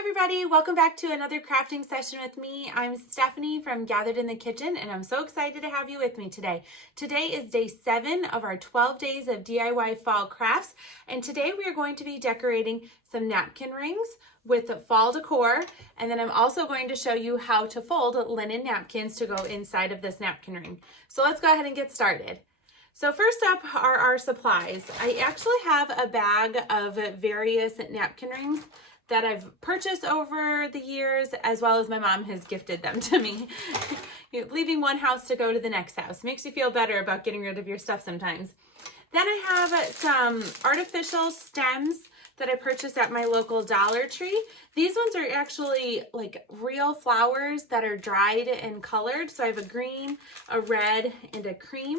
everybody, welcome back to another crafting session with me. I'm Stephanie from Gathered in the Kitchen, and I'm so excited to have you with me today. Today is day 7 of our 12 days of DIY fall crafts, and today we are going to be decorating some napkin rings with fall decor, and then I'm also going to show you how to fold linen napkins to go inside of this napkin ring. So let's go ahead and get started. So first up are our supplies. I actually have a bag of various napkin rings that I've purchased over the years, as well as my mom has gifted them to me. Leaving one house to go to the next house makes you feel better about getting rid of your stuff sometimes. Then I have some artificial stems that I purchased at my local Dollar Tree. These ones are actually like real flowers that are dried and colored. So I have a green, a red, and a cream.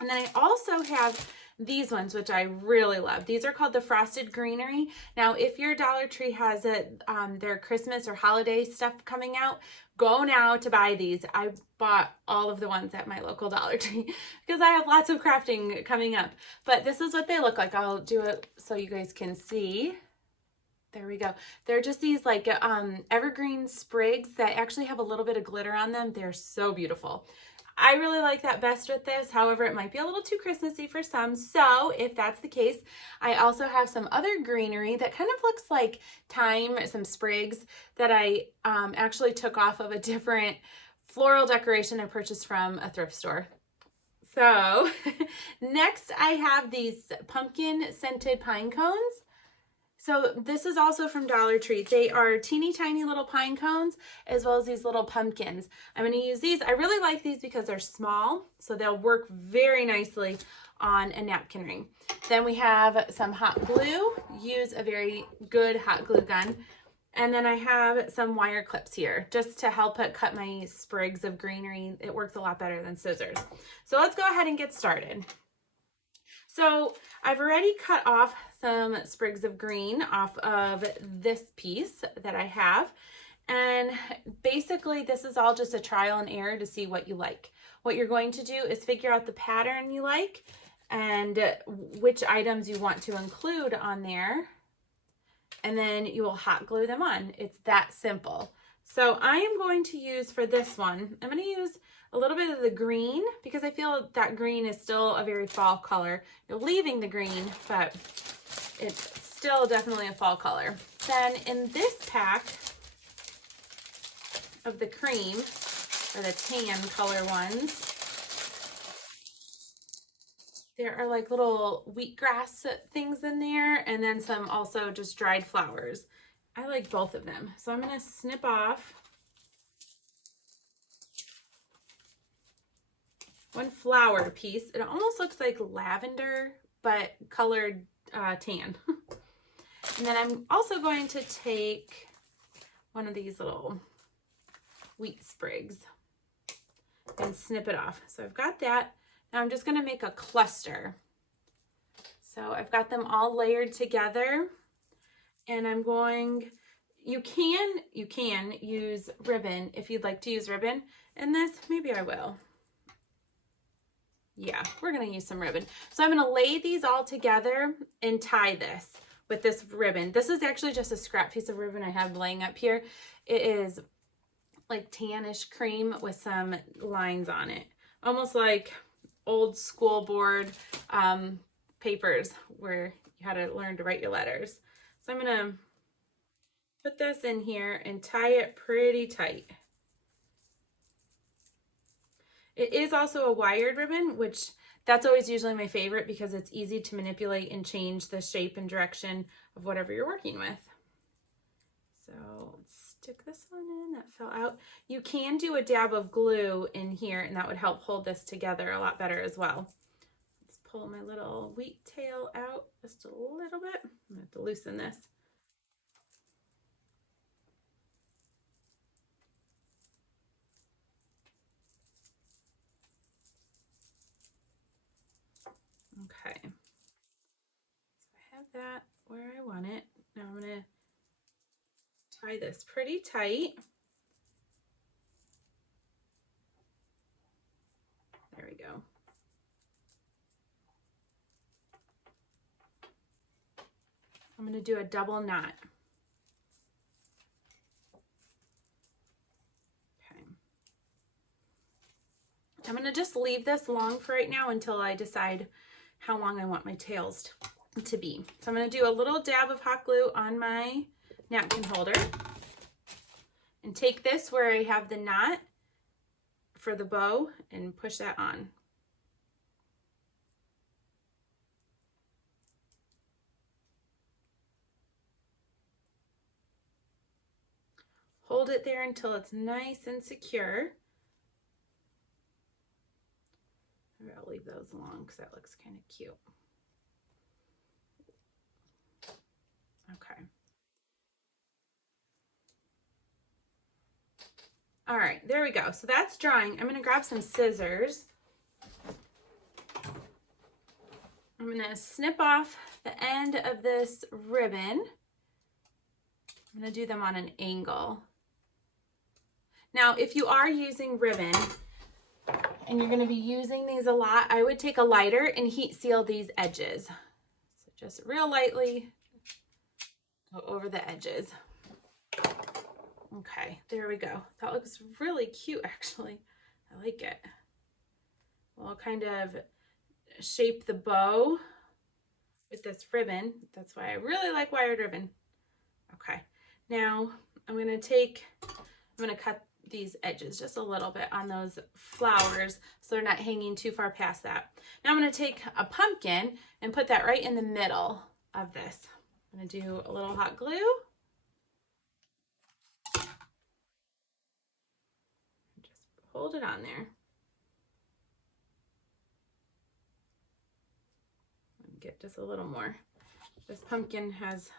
And then I also have these ones, which I really love. These are called the Frosted Greenery. Now, if your Dollar Tree has their Christmas or holiday stuff coming out, go now to buy these. I bought all of the ones at my local Dollar Tree because I have lots of crafting coming up. But this is what they look like. I'll do it so you guys can see. There we go. They're just these like evergreen sprigs that actually have a little bit of glitter on them. They're so beautiful. I really like that best with this. However, it might be a little too Christmassy for some. So if that's the case, I also have some other greenery that kind of looks like thyme, some sprigs that I actually took off of a different floral decoration I purchased from a thrift store. So next I have these pumpkin scented pine cones. So this is also from Dollar Tree. They are teeny tiny little pine cones as well as these little pumpkins. I'm going to use these. I really like these because they're small, so they'll work very nicely on a napkin ring. Then we have some hot glue. Use a very good hot glue gun. And then I have some wire clips here just to help cut my sprigs of greenery. It works a lot better than scissors. So let's go ahead and get started. So I've already cut off some sprigs of green off of this piece that I have. And basically this is all just a trial and error to see what you like. What you're going to do is figure out the pattern you like and which items you want to include on there. And then you will hot glue them on. It's that simple. So I am going to use for this one, I'm going to use a little bit of the green because I feel that green is still a very fall color. You're leaving the green, but it's still definitely a fall color. Then in this pack of the cream, or the tan color ones, there are like little wheatgrass things in there, and then some also just dried flowers. I like both of them. So I'm going to snip off one flower piece. It almost looks like lavender, but colored tan. And then I'm also going to take one of these little wheat sprigs and snip it off. So I've got that. Now I'm just going to make a cluster. So I've got them all layered together, and I'm going, you can use ribbon if you'd like to use ribbon in this. Maybe I will. Yeah, we're going to use some ribbon. So I'm going to lay these all together and tie this with this ribbon. This is actually just a scrap piece of ribbon I have laying up here. It is like tannish cream with some lines on it. Almost like old school board papers where you had to learn to write your letters. So I'm going to put this in here and tie it pretty tight. It is also a wired ribbon, which that's always usually my favorite because it's easy to manipulate and change the shape and direction of whatever you're working with. So let's stick this one in. That fell out. You can do a dab of glue in here, and that would help hold this together a lot better as well. Let's pull my little wheat tail out just a little bit. I'm going to have to loosen this. Okay, so I have that where I want it. Now I'm going to tie this pretty tight. There we go. I'm going to do a double knot. I'm gonna just leave this long for right now until I decide how long I want my tails to be. So I'm gonna do a little dab of hot glue on my napkin holder and take this where I have the knot for the bow and push that on. Hold it there until it's nice and secure. I'll leave those long because that looks kind of cute. Okay. All right, there we go. So that's drying. I'm gonna grab some scissors. I'm gonna snip off the end of this ribbon. I'm gonna do them on an angle. Now, if you are using ribbon and you're gonna be using these a lot, I would take a lighter and heat seal these edges. So just real lightly go over the edges. Okay, there we go. That looks really cute, actually. I like it. We'll kind of shape the bow with this ribbon. That's why I really like wired ribbon. Okay, now I'm gonna cut these edges just a little bit on those flowers so they're not hanging too far past that. Now I'm gonna take a pumpkin and put that right in the middle of this. I'm gonna do a little hot glue. Just hold it on there. Get just a little more. This pumpkin has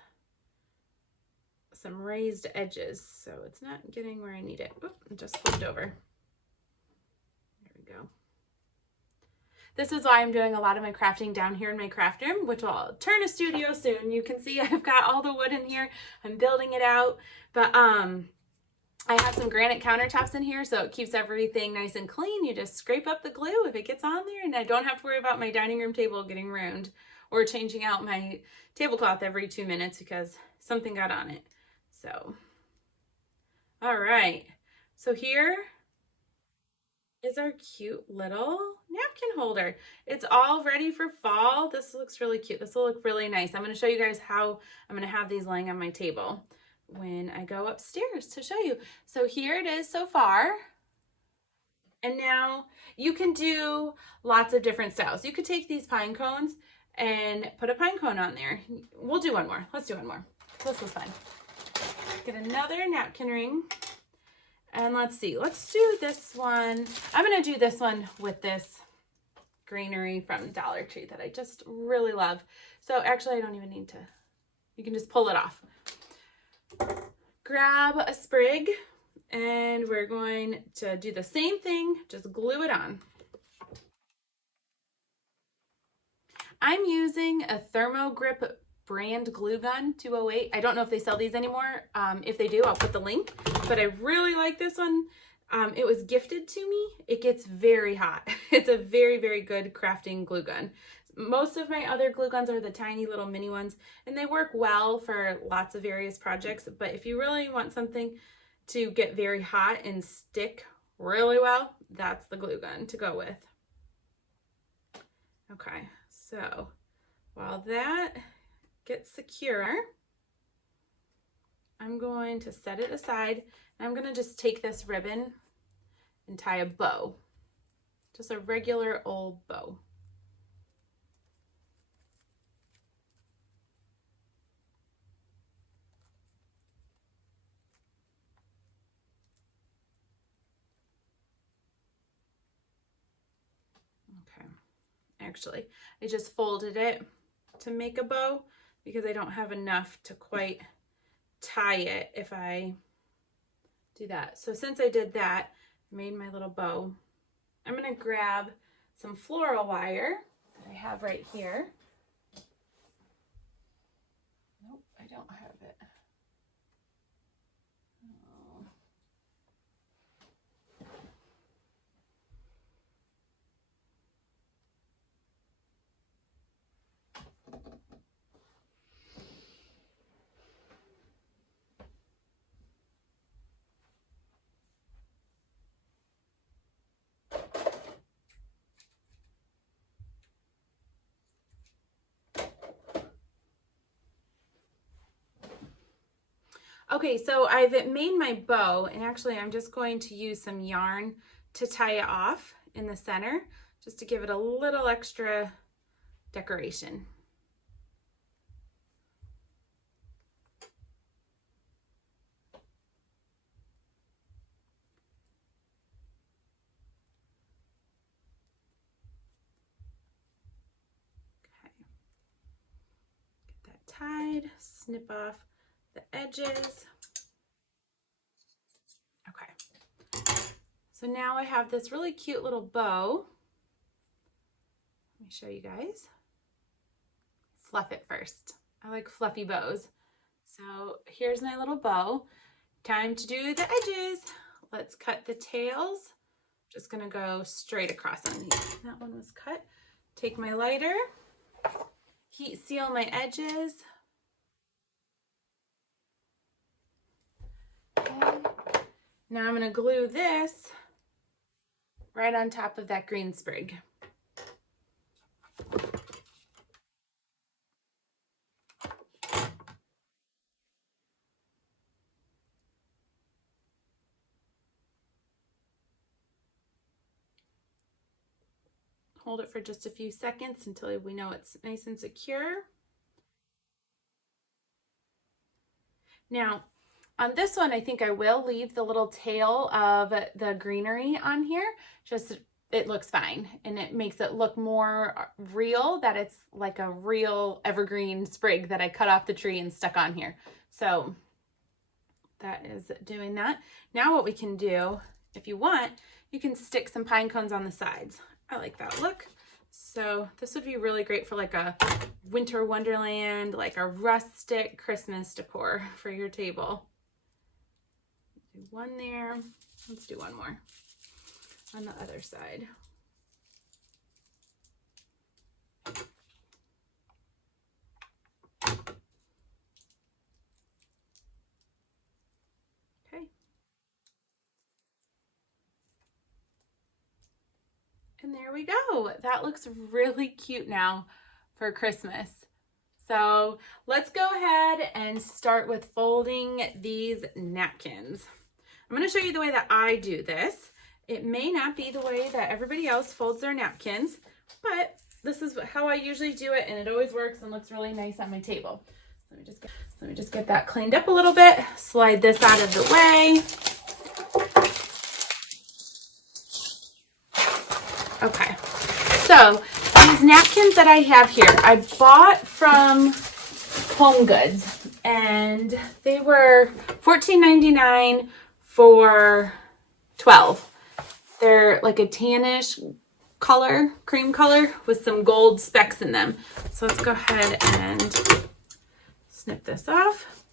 some raised edges, so it's not getting where I need it. Oop, it just flipped over. There we go. This is why I'm doing a lot of my crafting down here in my craft room, which will turn a studio soon. You can see I've got all the wood in here. I'm building it out, but I have some granite countertops in here, so it keeps everything nice and clean. You just scrape up the glue if it gets on there, and I don't have to worry about my dining room table getting ruined or changing out my tablecloth every 2 minutes because something got on it. So, all right. So here is our cute little napkin holder. It's all ready for fall. This looks really cute. This will look really nice. I'm going to show you guys how I'm going to have these laying on my table when I go upstairs to show you. So here it is so far. And now you can do lots of different styles. You could take these pine cones and put a pine cone on there. We'll do one more. Let's do one more. This was fun. Get another napkin ring. And let's see. Let's do this one. I'm going to do this one with this greenery from Dollar Tree that I just really love. So actually, I don't even need to. You can just pull it off. Grab a sprig and we're going to do the same thing, just glue it on. I'm using a Thermogrip brand glue gun 208. I don't know if they sell these anymore. If they do, I'll put the link, but I really like this one. It was gifted to me. It gets very hot. It's a very, very good crafting glue gun. Most of my other glue guns are the tiny little mini ones, and they work well for lots of various projects. But if you really want something to get very hot and stick really well, that's the glue gun to go with. Okay, so while that gets secure, I'm going to set it aside, and I'm going to just take this ribbon and tie a bow, just a regular old bow. Okay, actually, I just folded it to make a bow because I don't have enough to quite tie it if I do that. So since I did that, I made my little bow. I'm going to grab some floral wire that I have right here. Nope, I don't have it. Oh. Okay, so I've made my bow, and actually I'm just going to use some yarn to tie it off in the center, just to give it a little extra decoration. Okay, get that tied, snip off the edges. Okay, so now I have this really cute little bow. Let me show you guys. Fluff it first. I like fluffy bows. So here's my little bow. Time to do the edges. Let's cut the tails. Just gonna go straight across on these. That one was cut. Take my lighter, heat seal my edges. Okay. Now I'm gonna glue this right on top of that green sprig. Hold it for just a few seconds until we know it's nice and secure. Now, on this one, I think I will leave the little tail of the greenery on here. Just, it looks fine, and it makes it look more real, that it's like a real evergreen sprig that I cut off the tree and stuck on here. So that is doing that. Now what we can do, if you want, you can stick some pine cones on the sides. I like that look. So this would be really great for like a winter wonderland, like a rustic Christmas decor for your table. Do one there. Let's do one more on the other side. Okay. And there we go. That looks really cute now for Christmas. So let's go ahead and start with folding these napkins. I'm going to show you the way that I do this. It may not be the way that everybody else folds their napkins, but this is how I usually do it, and it always works and looks really nice on my table. Let me just get that cleaned up a little bit. Slide this out of the way. Okay, so these napkins that I have here, I bought from Home Goods, and they were $14.99 for 12. They're like a tannish color, cream color, with some gold specks in them. So let's go ahead and snip this off.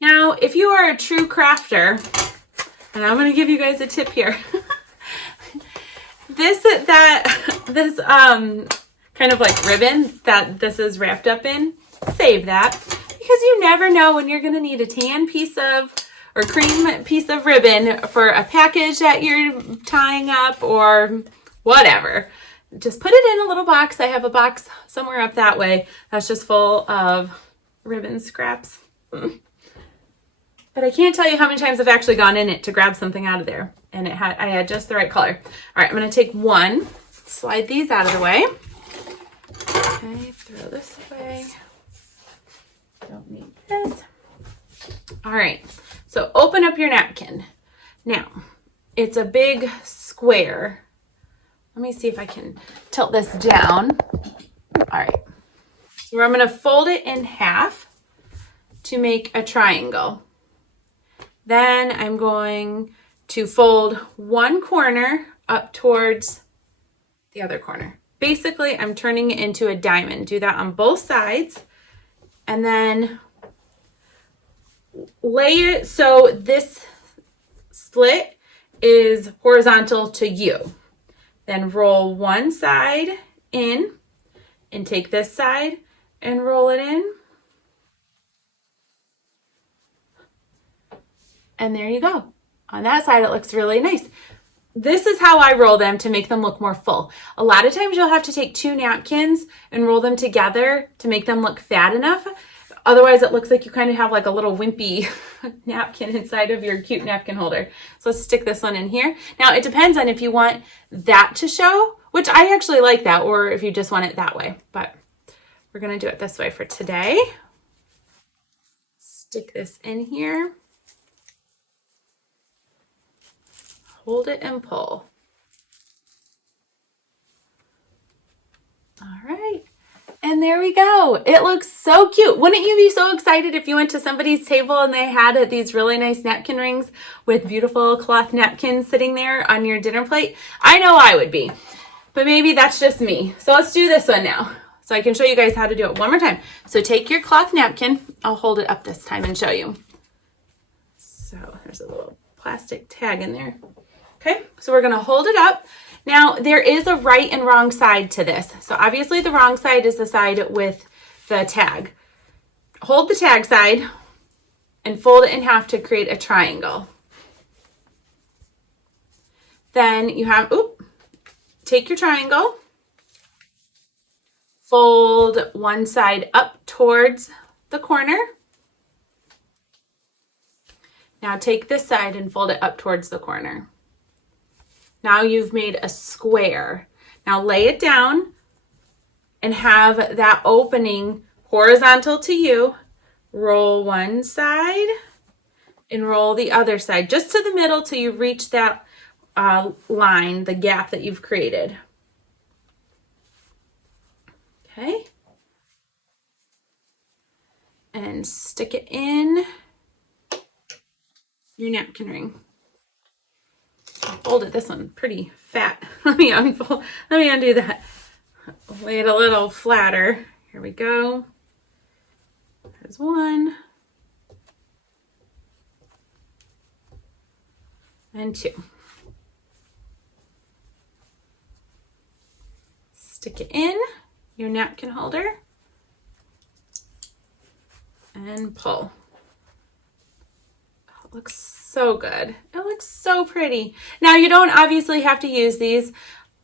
Now, if you are a true crafter, and I'm going to give you guys a tip here. This kind of like ribbon that this is wrapped up in, save that, because you never know when you're going to need a tan piece of or cream piece of ribbon for a package that you're tying up or whatever. Just put it in a little box. I have a box somewhere up that way that's just full of ribbon scraps. But I can't tell you how many times I've actually gone in it to grab something out of there, and I had just the right color. All right, I'm going to take one, slide these out of the way. Okay, throw this away. Don't need this. All right, so open up your napkin. Now, it's a big square. Let me see if I can tilt this down. All right, so I'm going to fold it in half to make a triangle. Then I'm going to fold one corner up towards the other corner. Basically, I'm turning it into a diamond. Do that on both sides. And then lay it so this split is horizontal to you. Then roll one side in and take this side and roll it in. And there you go. On that side, it looks really nice. This is how I roll them to make them look more full. A lot of times you'll have to take two napkins and roll them together to make them look fat enough. Otherwise, it looks like you kind of have like a little wimpy napkin inside of your cute napkin holder. So let's stick this one in here. Now, it depends on if you want that to show, which I actually like that, or if you just want it that way. But we're going to do it this way for today. Stick this in here. Hold it and pull. All right. And there we go. It looks so cute. Wouldn't you be so excited if you went to somebody's table and they had these really nice napkin rings with beautiful cloth napkins sitting there on your dinner plate? I know I would be, but maybe that's just me. So let's do this one now so I can show you guys how to do it one more time. So take your cloth napkin. I'll hold it up this time and show you. So there's a little plastic tag in there. Okay, so we're gonna hold it up. Now, there is a right and wrong side to this. So obviously the wrong side is the side with the tag. Hold the tag side and fold it in half to create a triangle. Then you have, take your triangle, fold one side up towards the corner. Now take this side and fold it up towards the corner. Now you've made a square. Now lay it down and have that opening horizontal to you. Roll one side and roll the other side, just to the middle till you reach that line, the gap that you've created. Okay. And stick it in your napkin ring. Folded this one pretty fat. Let me undo that. Lay it a little flatter. Here we go. There's one. And two. Stick it in your napkin holder and pull. It looks so good. It looks so pretty. Now you don't obviously have to use these.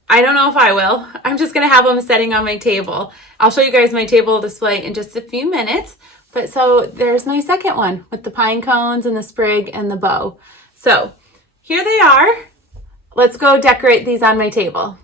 I don't know if I will. I'm just going to have them sitting on my table. I'll show you guys my table display in just a few minutes. But so there's my second one with the pine cones and the sprig and the bow. So here they are. Let's go decorate these on my table.